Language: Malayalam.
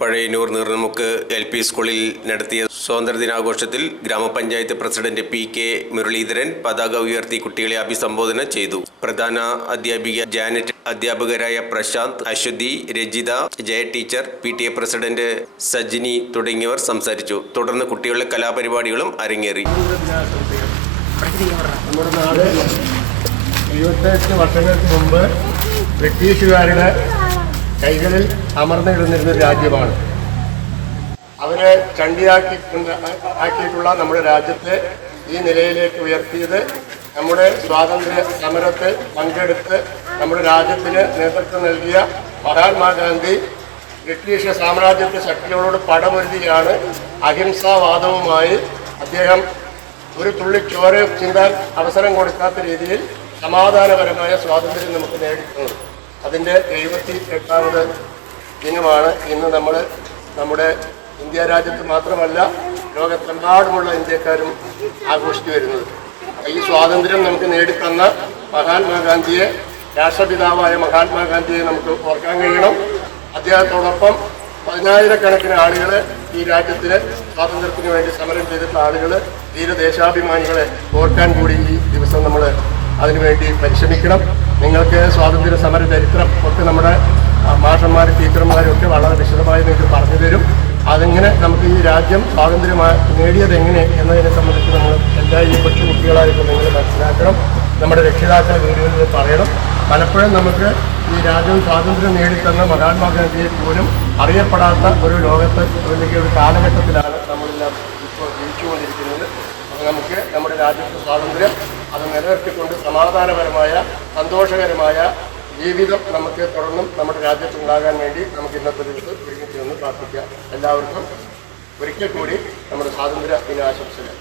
പഴയന്നൂർ നീർനമുക്ക് എൽ പി സ്കൂളിൽ നടത്തിയ സ്വാതന്ത്ര്യദിനാഘോഷത്തിൽ ഗ്രാമപഞ്ചായത്ത് പ്രസിഡന്റ് പി കെ മുരളീധരൻ പതാക ഉയർത്തി കുട്ടികളെ അഭിസംബോധന ചെയ്തു. പ്രധാന അധ്യാപിക ജാനറ്റ് അധ്യാപകരായ Prashanth Aswathy Rajitha Jaya teacher P T A president Sajini തുടങ്ങിയവർ സംസാരിച്ചു. തുടർന്ന് കുട്ടികളുടെ കലാപരിപാടികളും അരങ്ങേറി. വർഷങ്ങൾക്ക് മുമ്പ് ബ്രിട്ടീഷുകാരുടെ കൈകളിൽ അമർന്നിരുന്നിരുന്ന ഒരു രാജ്യമാണ്. അവരെ ചണ്ടിയാക്കി ആക്കിയിട്ടുള്ള നമ്മുടെ രാജ്യത്തെ ഈ നിലയിലേക്ക് ഉയർത്തിയത് നമ്മുടെ സ്വാതന്ത്ര്യ സമരത്തിൽ പങ്കെടുത്ത് നമ്മുടെ രാജ്യത്തിന് നേതൃത്വം നൽകിയ മഹാത്മാഗാന്ധി ബ്രിട്ടീഷ് സാമ്രാജ്യത്തെ ശക്തികളോട് പടമൊരുതിയാണ് അഹിംസാവാദവുമായി അദ്ദേഹം ഒരു തുള്ളി ചോര ചിന്താൻ അവസരം കൊടുക്കാത്ത രീതിയിൽ സമാധാനപരമായ സ്വാതന്ത്ര്യം നമുക്ക് നേടിത്തന്നത്. അതിന്റെ എഴുപത്തി എട്ടാമത് ദിനമാണ് ഇന്ന് നമ്മൾ നമ്മുടെ ഇന്ത്യ രാജ്യത്ത് മാത്രമല്ല ലോകത്തെമ്പാടുമുള്ള ഇന്ത്യക്കാരും ആഘോഷിച്ചു വരുന്നത്. ഈ സ്വാതന്ത്ര്യം നമുക്ക് നേടിത്തന്ന മഹാത്മാഗാന്ധിയെ രാഷ്ട്രപിതാവായ മഹാത്മാഗാന്ധിയെ നമുക്ക് ഓർക്കാൻ കഴിയണം. അദ്ദേഹത്തോടൊപ്പം പതിനായിരക്കണക്കിന് ആളുകൾ ഈ രാജ്യത്തിന് സ്വാതന്ത്ര്യത്തിന് വേണ്ടി സമരം ചെയ്തിട്ടുള്ള ആളുകൾ ധീരദേശാഭിമാനികളെ ഓർക്കാൻ കൂടി ഈ ദിവസം നമ്മൾ അതിനുവേണ്ടി പരിശ്രമിക്കണം. നിങ്ങൾക്ക് സ്വാതന്ത്ര്യ സമര ചരിത്രം ഒക്കെ നമ്മുടെ മാഷന്മാർ ടീച്ചർമാരും ഒക്കെ വളരെ വിശദമായി നിങ്ങൾക്ക് പറഞ്ഞു തരും. അതെങ്ങനെ നമുക്ക് ഈ രാജ്യം സ്വാതന്ത്ര്യമായി നേടിയത് എങ്ങനെ എന്നതിനെ സംബന്ധിച്ച് നമ്മൾ എല്ലാ ഈ കൊച്ചു കുട്ടികളായിട്ട് നിങ്ങൾ മനസ്സിലാക്കണം. നമ്മുടെ രക്ഷിതാക്കളെ വീടുകളിൽ പറയണം. പലപ്പോഴും നമുക്ക് ഈ രാജ്യം സ്വാതന്ത്ര്യം നേടിത്തന്ന മഹാത്മാഗാന്ധിയെ പോലും അറിയപ്പെടാത്ത ഒരു ലോകത്ത് അല്ലെങ്കിൽ ഒരു കാലഘട്ടത്തിലാണ് നമ്മളെല്ലാം ഇപ്പോൾ ജീവിച്ചുകൊണ്ടിരിക്കുന്നത്. നമുക്ക് നമ്മുടെ രാജ്യത്തെ സ്വാതന്ത്ര്യം അത് നിലനിർത്തിക്കൊണ്ട് സമാധാനപരമായ സന്തോഷകരമായ ജീവിതം നമുക്ക് തുടർന്നും നമ്മുടെ രാജ്യത്തുണ്ടാകാൻ വേണ്ടി നമുക്ക് ഇന്നത്തെ ദിവസം ഒരുമിച്ച് നിന്ന് പ്രാർത്ഥിക്കാം. എല്ലാവർക്കും ഒരിക്കൽ കൂടി നമ്മുടെ സ്വാതന്ത്ര്യ ദിനാശംസകൾ